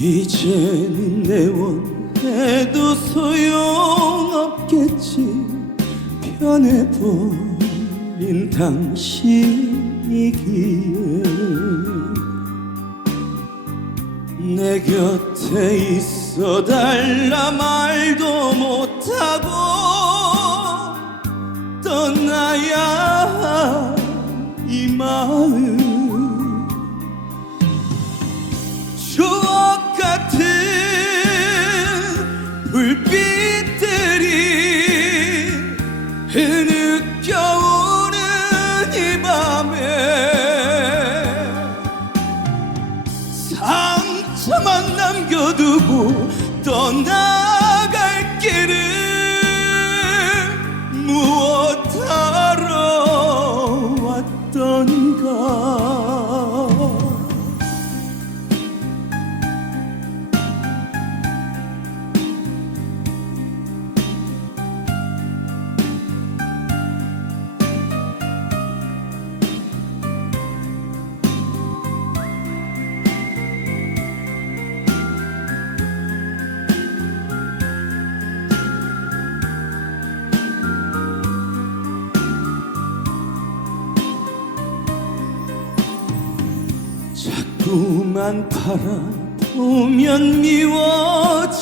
이제는 내 원해도 소용없겠지. 변해버린 당신이기에. 내 곁에 있어 달라 말도 못하고 떠나야 이 마음 떠나 자꾸만 바라보면 미워지겠지.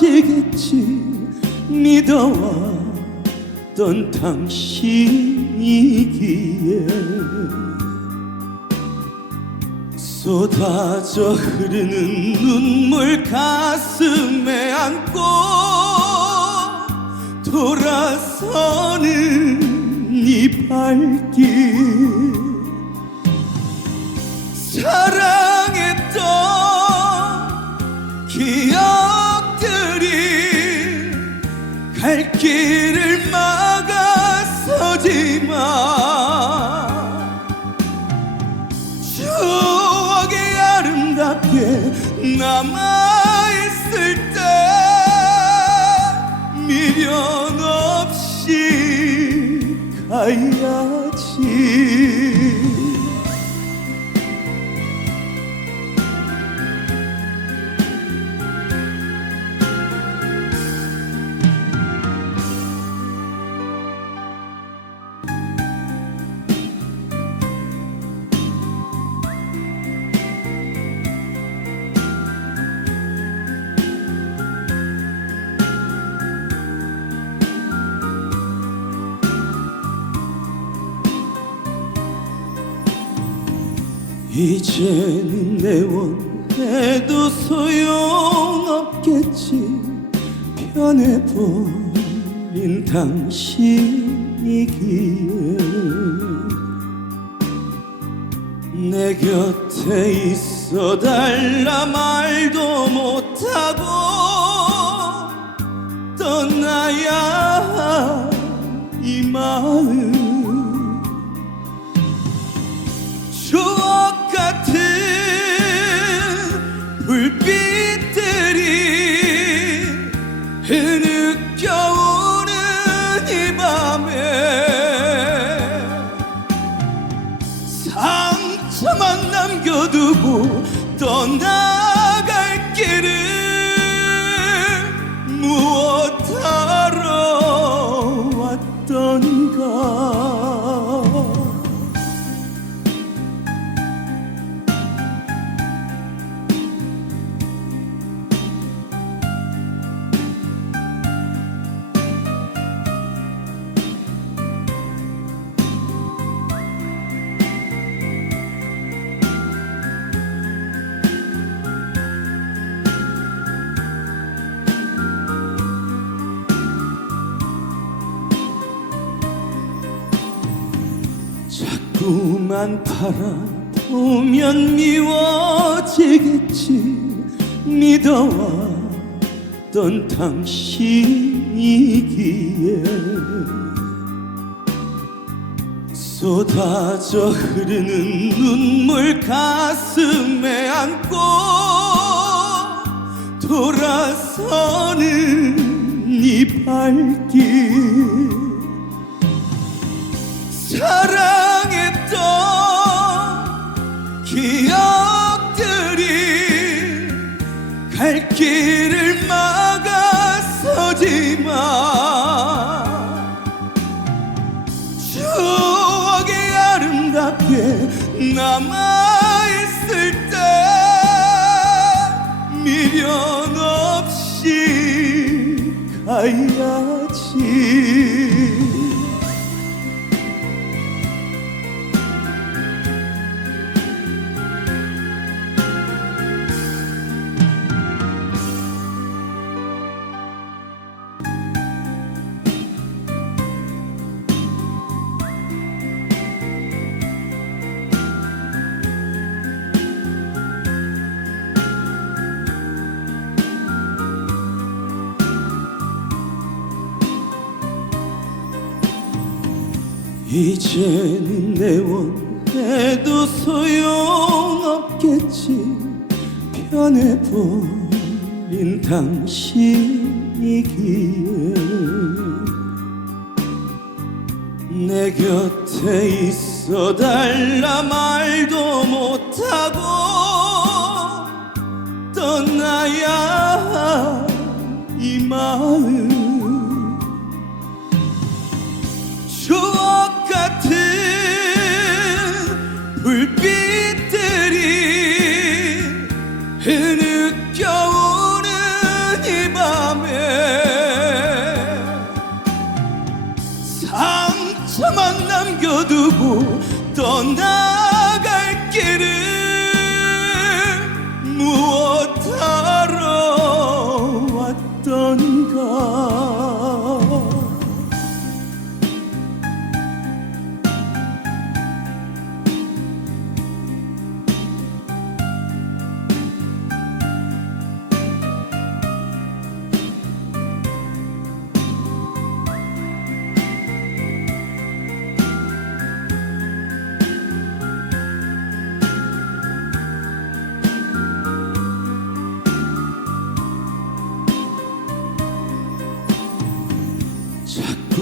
믿어왔던 당신이기에 쏟아져 흐르는 눈물 가슴에 안고 돌아서는 이 발길. 사랑 아름답게 남아있을 때 미련 없이 가야지 이제는 내 원해도 소용없겠지. 변해버린 당신이기에. 내 곁에 있어 달라 말도 못하고 흐느껴오는 이 밤에 상처만 남겨두고 떠나 자꾸만 바라보면 미워지겠지. 믿어왔던 당신이기에. 쏟아져 흐르는 눈물 가슴에 안고 돌아서는 이 발길. 사랑 가 이제는 내원해도 소용없겠지. 변해버린 당신이기에. 내 곁에 있어 달라 말도 못하고 떠나야 이 마음 상처만 남겨두고 떠나갈 길을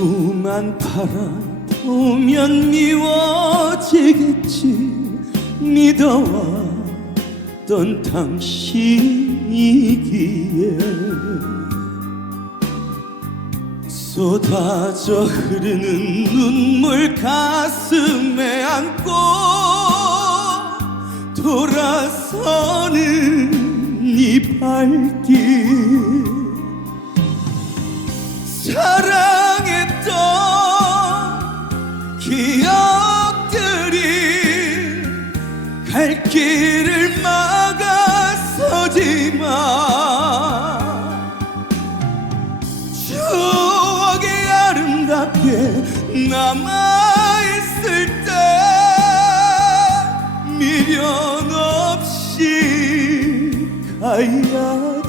자꾸만 바라보면 미워지겠지. 믿어왔던 당신이기에 쏟아져 흐르는 눈물 가슴에 안고 돌아서는 이 발길. 사랑 길을 막아서지만 추억이 아름답게 남아있을 때 미련 없이 가야